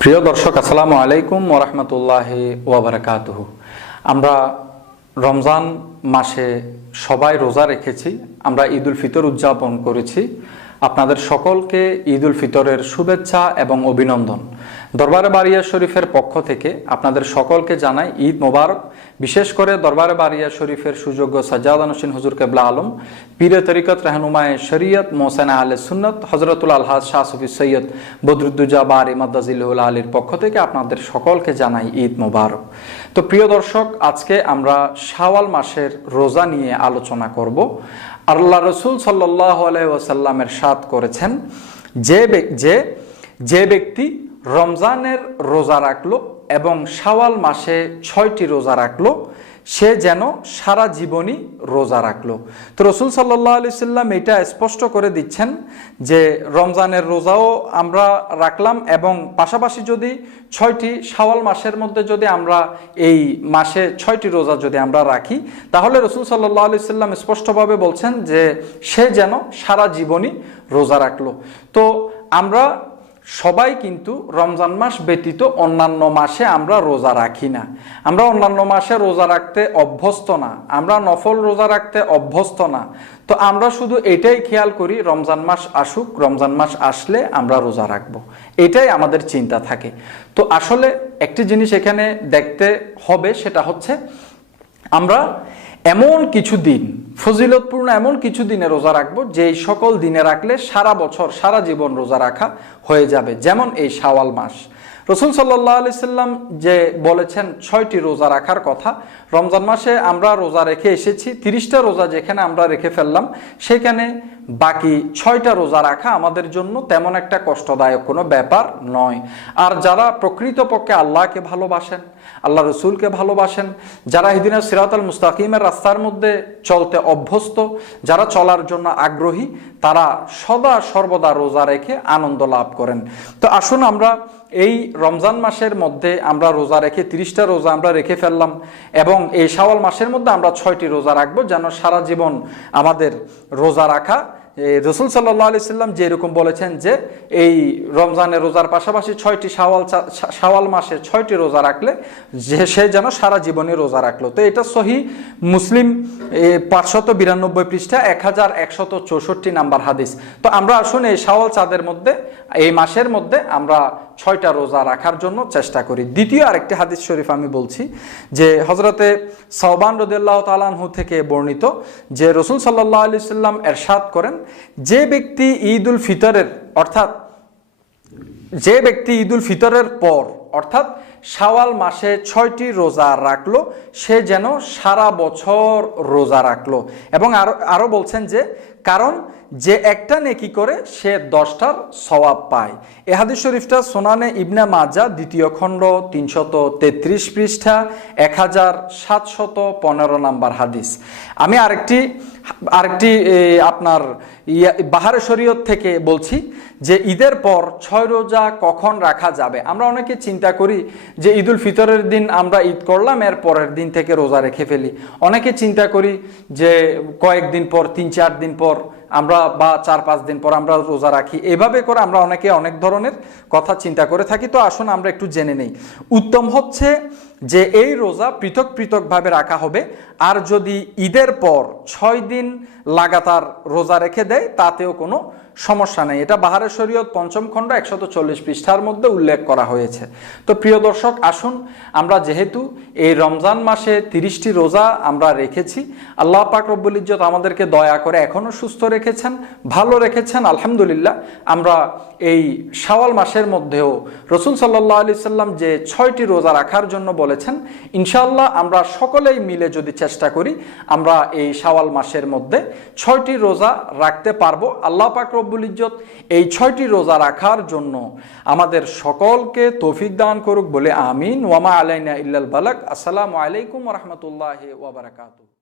প্রিয় দর্শক, আসসালামু আলাইকুম ওরহমতুল্লাহ ওবরাকাত আমরা রমজান মাসে সবাই রোজা রেখেছি, আমরা ঈদুল ফিতর উদযাপন করেছি। আপনাদের সকলকে ঈদ উল ফিতরের শুভেচ্ছা এবং অভিনন্দন। দরবারে বারিয়া শরীফের পক্ষ থেকে আপনাদের সকলকে জানাই ঈদ মোবারক। বিশেষ করে দরবারে বারিয়া শরীফের সুযোগ্য সাজ্জাদান হোসেন হুজুর কেবলা আলম পীরে তরিকত রাহনুমায় শরীয়ত মোহসেনা আলে সুন্নত হজরতুল আলহাজ শাহ সফি সৈয়দ বদরুদ্দুজা বার ইমাদ্দাজিল্লাহুল আলীর পক্ষ থেকে আপনাদের সকলকে জানাই ঈদ মোবারক। তো প্রিয় দর্শক, আজকে আমরা শাওয়াল মাসের রোজা নিয়ে আলোচনা করব। আল্লাহ রসুল সাল্লাহ আলাইসাল্লামের সাত করেছেন, যে যে যে ব্যক্তি রমজানের রোজা রাখল এবং শাওয়াল মাসে ছয়টি রোজা রাখল সে যেন সারা জীবনই রোজা রাখল। তো রসুল সাল্লাহ আলি সাল্লাম এটা স্পষ্ট করে দিচ্ছেন যে রমজানের রোজাও আমরা রাখলাম এবং পাশাপাশি যদি ছয়টি শাওয়াল মাসের মধ্যে যদি আমরা এই মাসে ছয়টি রোজা যদি আমরা রাখি, তাহলে রসুল সাল্লাহ আলি সাল্লাম স্পষ্টভাবে বলছেন যে সে যেন সারা জীবনই রোজা রাখল। তো আমরা সবাই কিন্তু রমজান মাস ব্যতীত অন্যান্য মাসে আমরা রোজা রাখি না। আমরা অন্যান্য মাসে রোজা রাখতে অভ্যস্ত না। আমরা নফল রোজা রাখতে অভ্যস্ত না। তো আমরা শুধু এটাই খেয়াল করি, রমজান মাস আসুক, রমজান মাস আসলে আমরা রোজা রাখব। এটাই আমাদের চিন্তা থাকে। তো আসলে একটি জিনিস এখানে দেখতে হবে, সেটা হচ্ছে আমরা এমন কিছু দিন ফজিলতপূর্ণ এমন কিছু দিনে রোজা রাখব, যেই সকল দিনে রাখলে সারা বছর, সারা জীবন রোজা রাখা হয়ে যাবে, যেমন এই শাওয়াল মাস। রসুল সাল্লাহ আলি সাল্লাম যে বলেছেন ছয়টি রোজা রাখার কথা, রমজান মাসে আমরা রোজা রেখে এসেছি, তিরিশটা রোজা যেখানে আমরা রেখে ফেললাম, সেখানে বাকি ছয়টা রোজা রাখা আমাদের জন্য তেমন একটা কষ্টদায়ক কোনো ব্যাপার নয়। আর যারা প্রকৃতপক্ষে আল্লাহকে ভালোবাসেন, আল্লাহ রসুলকে ভালোবাসেন, যারা হিদিনা সিরাত আল মুস্তাকিমের রাস্তার মধ্যে চলতে অভ্যস্ত, যারা চলার জন্য আগ্রহী, তারা সদা সর্বদা রোজা রেখে আনন্দ লাভ করেন। তো আসুন আমরা এই রমজান মাসের মধ্যে আমরা রোজা রেখে, তিরিশটা রোজা আমরা রেখে ফেললাম এবং এই শাওয়াল মাসের মধ্যে আমরা ছয়টি রোজা রাখব যেন সারা জীবন আমাদের রোজা রাখা। রসুল সাল্লাহ আলি সাল্লাম যেরকম বলেছেন যে এই রমজানের রোজার পাশাপাশি ছয়টি শা- শাওয়াল মাসে ছয়টি রোজা রাখলে যে, সে যেন সারা জীবনে রোজা রাখল। তো এটা সহি মুসলিম পাঁচশত বিরানব্বই পৃষ্ঠা এক হাজার একশত চৌষট্টি নাম্বার হাদিস। তো আমরা আসুন এই শাওয়াল চাঁদের মধ্যে, এই মাসের মধ্যে আমরা ছয়টা রোজা রাখার জন্য চেষ্টা করি। দ্বিতীয় আরেকটি হাদিস শরীফ আমি বলছি যে হজরতে সৌবান রদুল্লাহ তালানহু থেকে বর্ণিত যে রসুল সাল্লাহ আলি সাল্লাম এরশাদ করেন, যে ব্যক্তি ঈদ উল ফিতরের অর্থাৎ, যে ব্যক্তি ঈদ উল ফিতরের পর অর্থাৎ শাওয়াল মাসে ছয়টি রোজা রাখল, সে যেন সারা বছর রোজা রাখল। এবং আরও আরও বলছেন যে, কারণ যে একটা নেকি করে সে দশটার সওয়াব পায়। এ হাদিস শরীফটা সোনানে ইবনে মাজা দ্বিতীয় খণ্ড তিনশত তেত্রিশ পৃষ্ঠা, এক হাজার সাতশত পনেরো নাম্বার হাদিস। আমি আরেকটি আরেকটি আপনার বাহারে শরীয়ত থেকে বলছি যে, ঈদের পর ছয় রোজা কখন রাখা যাবে? আমরা অনেকে চিন্তা করি যে ঈদুল ফিতরের দিন আমরা ঈদ করলাম, এর পরের দিন থেকে রোজা রেখে ফেলি। অনেকে চিন্তা করি যে কয়েকদিন পর, তিন, চার দিন পর আমরা বা চার, পাঁচ দিন পর আমরা রোজা রাখি। এভাবে করে আমরা অনেকে অনেক ধরনের কথা চিন্তা করে থাকি। তো আসুন আমরা একটু জেনে নেই। উত্তম হচ্ছে যে এই রোজা পৃথক পৃথকভাবে রাখা হবে, আর যদি ঈদের পর ছয় দিন লাগাতার রোজা রেখে দেয়, তাতেও কোনো সমস্যা নেই। এটা বাহারের শরীয়ত পঞ্চম খণ্ড একশত চল্লিশ পৃষ্ঠার মধ্যে উল্লেখ করা হয়েছে। তো প্রিয় দর্শক, আসুন আমরা যেহেতু এই রমজান মাসে তিরিশটি রোজা আমরা রেখেছি, আল্লাহ পাক রব্বুল ইজ্জত আমাদেরকে দয়া করে এখনও সুস্থ রেখেছেন, ভালো রেখেছেন, আলহামদুলিল্লাহ। আমরা এই শাওয়াল মাসের মধ্যেও রসুল সাল্লাহ আলি সাল্লাম যে ছয়টি রোজা রাখার জন্য বলেছেন ইনশাআল্লাহ আমরা সকলেই মিলে যদি চেষ্টা করি, আমরা এই শাওয়াল মাসের মধ্যে ছয়টি রোজা রাখতে পারব। আল্লাহ পাক রব্বুল ইজ্জত এই ছয়টি রোজা রাখার জন্য আমাদের সকলকে তৌফিক দান করুক বলে আমিন। ওয়ামা আলাইনা ইল্লাল বালাক। আসসালামু আলাইকুম রহমতুল্লাহ ওবরাকাতু